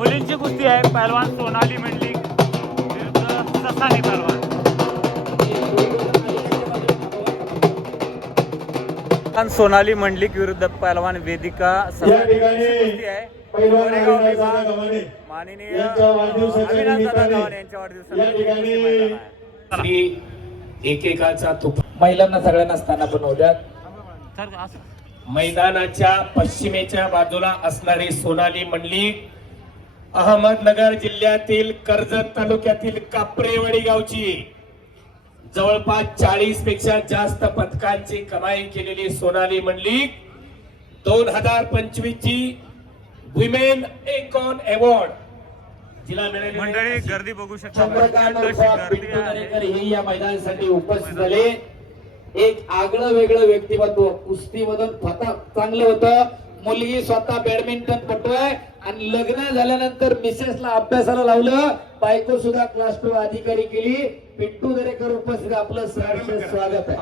मुलींची कुस्ती आहे. पहलवान सोनाली मंडलिक विरुद्ध ससानी पहलवान. सोनाली मंडलिक विरुद्ध पहलवान वेदिका ससानी कुस्ती आहे. कोरेगाव विभाग माननीय अविनाश दादा गव्हाणे यांच्या वाढदिवसानिमित्त एकेकाचा तुफ महिलांना सगळ्यांना स्थान बनवल्यात. मैदानाच्या पश्चिमेच्या बाजूला असणारी सोनाली मंडलिक अहमदनगर जिल्ह्यातील कर्जत तालुक्यातील कापरेवाडी गावची जवळपास 40 पेक्षा जास्त पदकांची कमाई केलेली सोनाली मंडलिक 2025 ची विमेन एकॉन अवॉर्ड जिला मिळाली. मंडळी गर्दी बघू शकता. हे या मैदानासाठी उपस्थित झाले. एक आगळं वेगळं व्यक्तिमत्व कुस्तीमधून चांगलं होतं. मुलगी स्वतः बॅडमिंटन आहे आणि लग्न झाल्यानंतर मिसेसला अभ्यासाला लावलं. बायको सुद्धा क्लास 2 अधिकारी केली. पिंटू दरेकर उपस्थित, आपलं सहर्ष स्वागत आहे.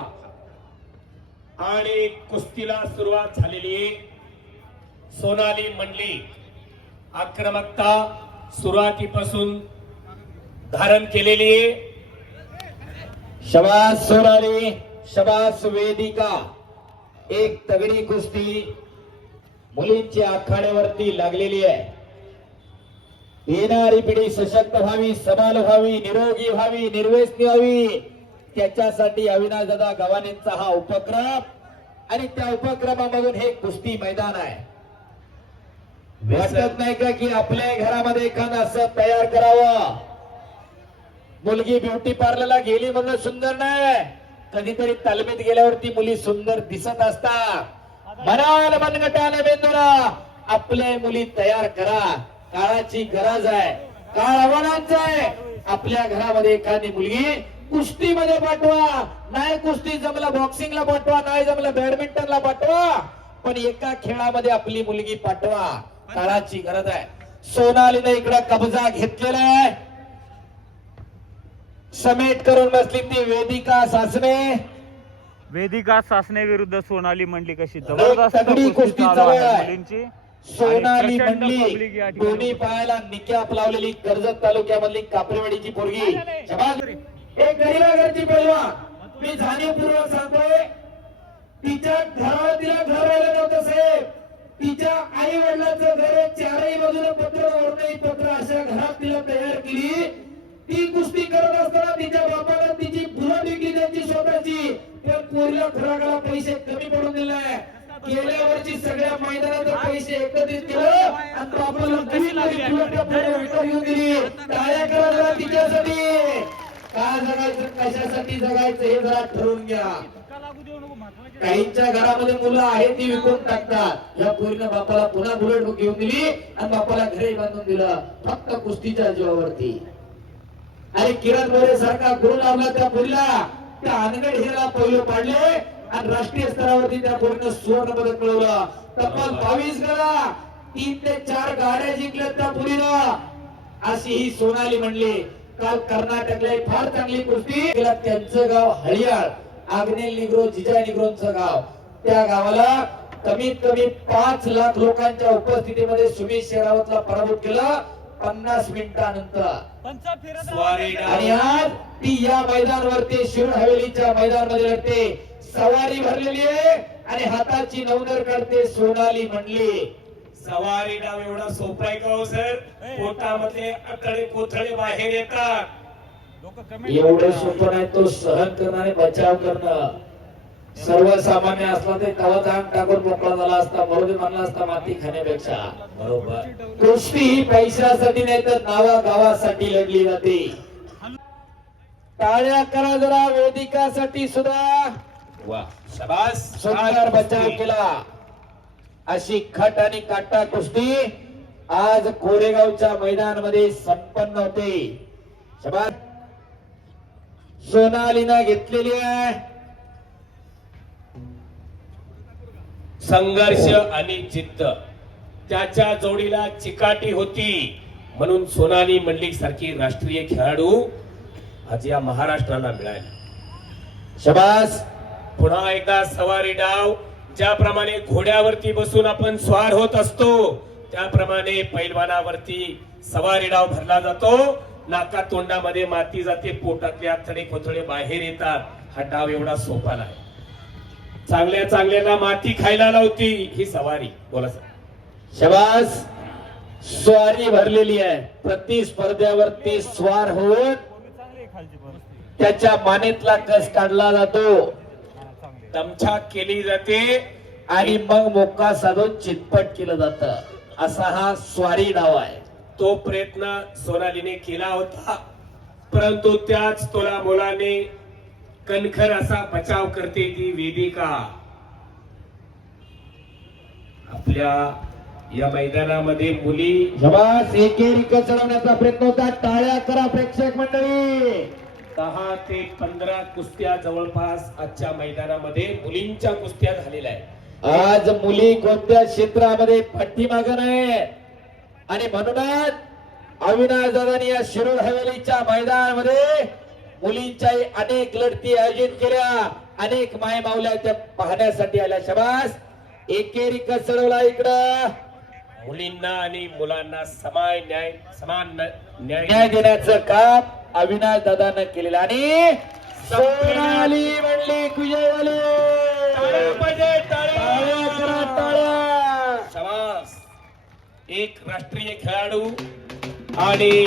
आणि कुस्तीला सुरुवात झालेली. सोनाली मंडलिक आक्रमकता सुरुवातीपासून धारण केलेली. शबास सोनाली, शबास वेदिका. एक तगडी कुस्ती मुलींच्या आखाड्यावरती लागलेली आहे. येणारी पिढी सशक्त व्हावी, सबल व्हावी, निरोगी व्हावी, निर्व्यसनी व्हावी, त्याच्यासाठी अविनाश दादा गव्हाणेंचा हा उपक्रम आणि त्या उपक्रमामधून हे कुस्ती मैदान आहे. वाटत नाही का की आपल्या घरामध्ये एखादं असं तयार करावं. मुलगी ब्युटी पार्लरला गेली म्हणून सुंदर नाही, कधीतरी तालमीत गेल्यावरती मुली सुंदर दिसत असतात. मनाल मनगटाने बेंदुरा आपल्या मुली तयार करा. काळाची गरज आहे, काळ आव्हानांचा आहे. आपल्या घरामध्ये एखादी मुलगी कुस्तीमध्ये पाठवा. नाही कुस्ती जमलं बॉक्सिंगला पाठवा, नाही जमलं बॅडमिंटनला पाठवा, पण एका खेळामध्ये आपली मुलगी पाठवा. काळाची गरज आहे. सोनालीने इकडे कब्जा घेतलेला आहे. समेट करून बसली ती वेदिका सासने. वेदिका सासने विरुद्ध सोनाली मंडलिक अशी जबरदस्त कुस्ती चालू आहे. मुलींची. सोनाली मंडलिक दोन्ही पायाला निक्याप लावलेली कर्जत तालुक्यामधली कापरेवाडीची पोरगी. एक गरीबाघरची पैलवान. मी जाणीवपूर्वक सांगतोय, तिच्या घरावर तिला घर राहिलं नव्हतं साहेब. तिच्या आई वडिलांचं घर चारही बाजूला पत्र वरही पत्र अशा घरात तिला तयार केली. ती कुस्ती करत असताना तिच्या बापाला तिची फुलं विकली त्यांची स्वतःची. त्या पोरीला खुराकाला पैसे कमी पडून दिले. गेल्या वर्षी सगळ्या मैदानात पैसे एकत्रित केलं आणि बापाला घेऊन दिली. टाळ्या करा तिच्यासाठी. काय जगायचं, कशासाठी जगायचं हे जरा ठरवून घ्या. काहींच्या घरामध्ये मुलं आहेत ती विकून टाकतात. या पोरीनं बापाला पुन्हा बुलेट घेऊन दिली आणि बापाला घरी बांधून दिलं फक्त कुस्तीच्या जीवावरती. आणि किरण मोरे सारखा गुरु लावला त्या पोरीला. त्या अनगड हिला पहिलं पाडले आणि राष्ट्रीय स्तरावरती त्या पोरीनं सुवर्ण पदक मिळवलं. तब्बल 22 गदा, 3 ते 4 गाड्या जिंकल्या त्या पोरीनं. अशी ही सोनाली म्हणली. काल कर्नाटकला फार चांगली कुस्ती. त्यांचं गाव हळियाळ, आग्नेय निग्रो जिजा निग्रोंचं गाव. त्या गावाला कमीत कमी 5 लाख लोकांच्या उपस्थितीमध्ये सुमेश शेरावतला पराभूत केलं 50 मिनिटांनंतर. आणि आज ती या मैदानावरती शिव हवेलीच्या मैदानामध्ये लढते. सवारी भरलेली आहे आणि हाताची नवदर काढते सोनाली मंडलिक. सवारी डाव एवढा सोपा आहे का हो सर? पोटामध्ये आकडे कोथळे बाहेर येतात. एवढं सोपं नाही, तो सहन करणं आणि बचाव करणं. सर्वसामान्य असला ते तवा अंग टाकून मोकळा झाला असता, मरुदे म्हणला असता माती खाण्यापेक्षा. बरोबर. कुस्ती ही पैशासाठी नाही तर नावा गावासाठी लढली जाते. टाळ्या करा जरा वेदिकासाठी सुद्धा. वा, शाबास. सुंदर बचाव केला. अशी खट आणि काटा कुस्ती आज कोरेगावच्या मैदानामध्ये संपन्न होते. शाबास. सोनालीनं घेतलेली आहे. संघर्ष आणि जिद्द त्याच्या जोडीला चिकाटी होती म्हणून सोनाली मंडलिक सारखी राष्ट्रीय खेळाडू आज या महाराष्ट्राला मिळाली. शाबास. पुन्हा एकदा सवारी डाव ज्याप्रमाणे घोड्यावरती बसून आपण स्वार होत असतो त्याप्रमाणे पैलवानावरती सवारी डाव भरला जातो. नाका तोंडामध्ये माती जाते, पोटातले आतडे खोतडे बाहेर येतात. हा डाव एवढा सोपा नाही. चांगल्या चांगल्याला माती खायला लावती ही सवारी. बोला सर. शबास. स्वारी भरलेली आहे. प्रतिस्पर्ध्यावरती स्वार होऊन त्याच्या मानेतला कस काढला जातो, दमछाक केली जाते आणि मग मोका साधून चितपट केलं जात. असा हा स्वारी डाव आहे. तो प्रयत्न सोनालीने केला होता, परंतु त्याच तोला मोलाने कणखर असा बचाव करते ती वेदिका. आपल्या या मैदानामध्ये मुली शबास. एकेरी चढवण्याचा प्रयत्न होता. टाळ्या करा प्रेक्षक मंडळी. 10 ते 15 कुस्त्या जवळपास आजच्या मैदानामध्ये मुलींच्या कुस्त्या झालेल्या आहेत. आज मुली कोणत्या क्षेत्रामध्ये पाठीमागे नाही, आणि म्हणूनच अविनाश दादांनी या शिरूर हवेलीच्या मैदानामध्ये मुलींच्याही अनेक लढती आयोजित केल्या. अनेक माय मावल्या त्या पाहण्यासाठी आल्या. शबास. एकेरी चढवला इकडं. मुलींना आणि मुलांना समान न्याय देण्याचं काम अविनाश दादानं केलेलं. आणि सोनाली म्हणली विजयवाली. टाळ्या करा, टाळ्या. शाबास. एक राष्ट्रीय खेळाडू आणि